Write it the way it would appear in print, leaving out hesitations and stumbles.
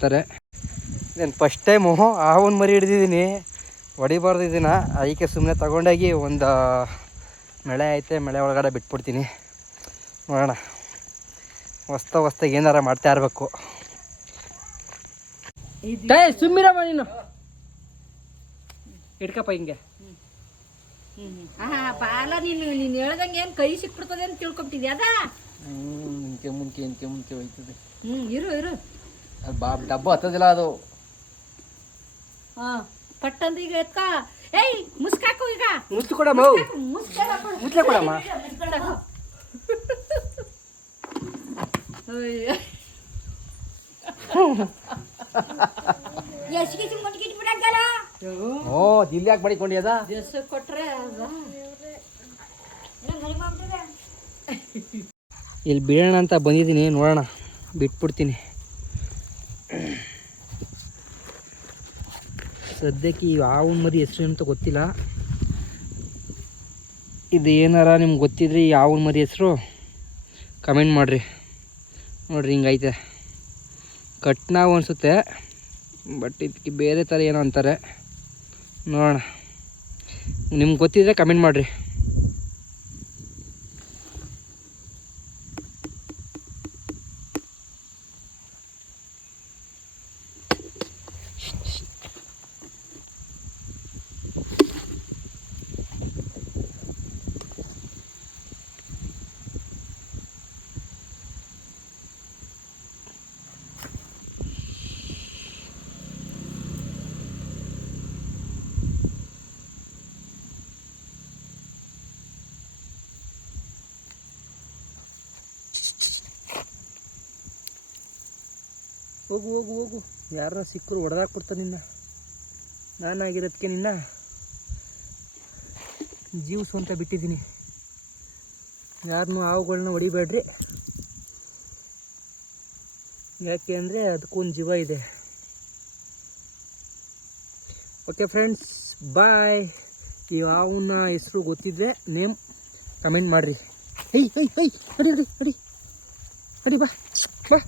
ಇರ್ತಾರೆ. ನಾನು first time ಹಾವನ್ ಮರಿ ಹಿಡ್ದಿದ್ದೀನಿ, ಹೊಡಿಬಾರ್ದು ಇದನ್ನು. ಅದಕ್ಕೆ ಸುಮ್ಮನೆ ತಗೊಂಡೋಗಿ ಒಂದು ಮಳೆ ಐತೆ, ಮಳೆ ಒಳಗಡೆ ಬಿಟ್ಬಿಡ್ತೀನಿ. ನೋಡೋಣ, ಹೊಸ್ದಾಗಿ ಏನಾರ ಮಾಡ್ತಾ ಇರಬೇಕು. ಸುಮ್ಮಿರಮ್ಮ ನೀನು, ಇಡ್ಕಪ್ಪ ಹಿಂಗೆ. ಬಾಲ ನೀನು ಹೇಳ್ದಂಗೆ ಏನು ಕೈ ಸಿಕ್ಬಿಡ್ತದೆ ಅಂತ ತಿಳ್ಕೊಬಿಟ್ಟಿದ್ಯಾ? ಅದ ಮುಂಚೆ ಹೋಯ್ತದೆ. ಇರು ಡಬ್ಬ ಹತ್ತದಿಲ್ಲ ಅದು. ಪಟ್ಟಂತ ಈಗ ಎತ್ಕ. ಏಯ್ ಮುಸ್ಕಾಕು, ಈಗ ಮುಚ್ಚು ಕೊಡಮ್ಮ, ಮುಚ್ಚೆ ಕೊಡಮ್ಮ. ಓ ದಿಲ್ಲಿ ಯಾಕೆ ಬಡಿಕೊಂಡಿ ಅದ ಕೊಟ್ರೆ ಇಲ್ಲಿ ಬಿಡೋಣ ಅಂತ ಬಂದಿದ್ದೀನಿ. ನೋಡೋಣ, ಬಿಟ್ಬಿಡ್ತೀನಿ ಸದ್ಯಕ್ಕೆ. ಈ ಹಾವಿನ ಮರಿ ಹೆಸರು ಅಂತ ಗೊತ್ತಿಲ್ಲ. ಇದು ಏನಾರ ನಿಮ್ಗೆ ಗೊತ್ತಿದ್ರೆ ಈ ಹಾವಿನ ಮರಿ ಹೆಸರು ಕಮೆಂಟ್ ಮಾಡಿರಿ. ನೋಡ್ರಿ ಹಿಂಗೈತೆ, ಕಟ್ನಾವು ಅನಿಸುತ್ತೆ, ಬಟ್ ಇದಕ್ಕೆ ಬೇರೆ ಥರ ಏನೋ ಅಂತಾರೆ. ನೋಡೋಣ, ನಿಮ್ಗೆ ಗೊತ್ತಿದ್ರೆ ಕಮೆಂಟ್ ಮಾಡಿರಿ. ಹೋಗು ಹೋಗು ಹೋಗು, ಯಾರನ್ನ ಸಿಕ್ಕರು ಹೊಡೆದಾಕ್ಬಿಡ್ತ ನಿನ್ನ. ನಾನಾಗಿರೋದಕ್ಕೆ ನಿನ್ನ ಜೀವ್ಸು ಅಂತ ಬಿಟ್ಟಿದ್ದೀನಿ. ಯಾರನ್ನೂ ಹಾವುಗಳನ್ನ ಹೊಡಿಬೇಡ್ರಿ, ಯಾಕೆ ಅಂದರೆ ಅದಕ್ಕೊಂದು ಜೀವ ಇದೆ. ಓಕೆ ಫ್ರೆಂಡ್ಸ್, ಬಾಯ್. ಈ ಹಾವನ್ನ ಹೆಸರು ಗೊತ್ತಿದ್ರೆ ನೇಮ್ ಕಮೆಂಟ್ ಮಾಡಿರಿ. ಹೈ ಹೈ ಹೈ, ನಡಿ ನಡಿ ನಡಿ ನಡಿ, ಬಾ ಬಾ.